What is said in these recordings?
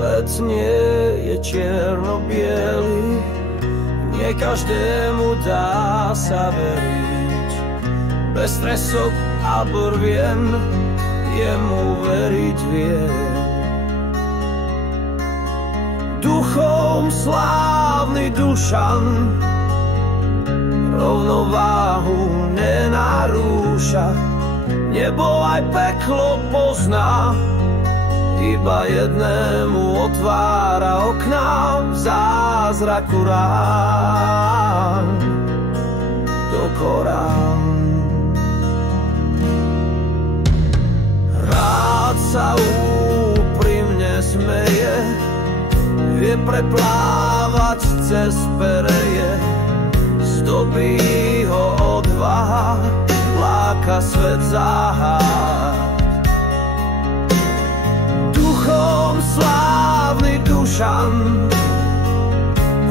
Svet nie je čierno-biely, nie každému dá sa veriť. Bez stresok a borvien jemu veriť viem. Duchom slávny Dušan rovnováhu nenarúša, nebo aj peklo pozná, iba jednému otvára okná v zázraku rán do Korán. Rád sa úprimne smeje, vie preplávať cez pereje, zdobí ho odvaha, láka svet záhad. Duchom slávny Dušan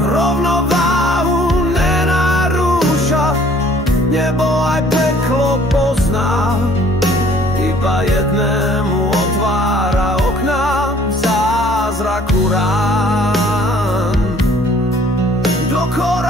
rovnováhu nenarúša, nebo aj peklo pozná, iba jednému otvára okná v zázraku rán do Korán.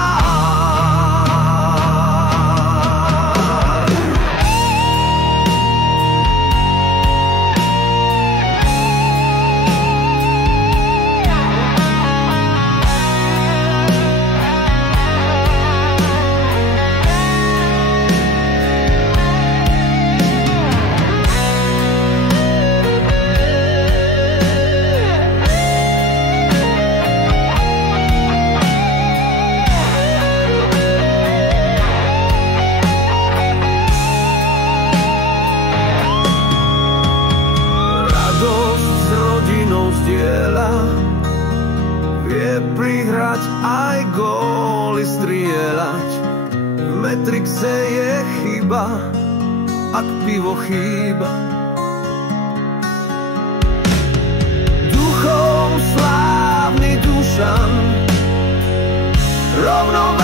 Vie prihrať aj góly strieľať, v Matrixe je chyba, ak pivo chýba. Duchom slávny Dušan rovnováhu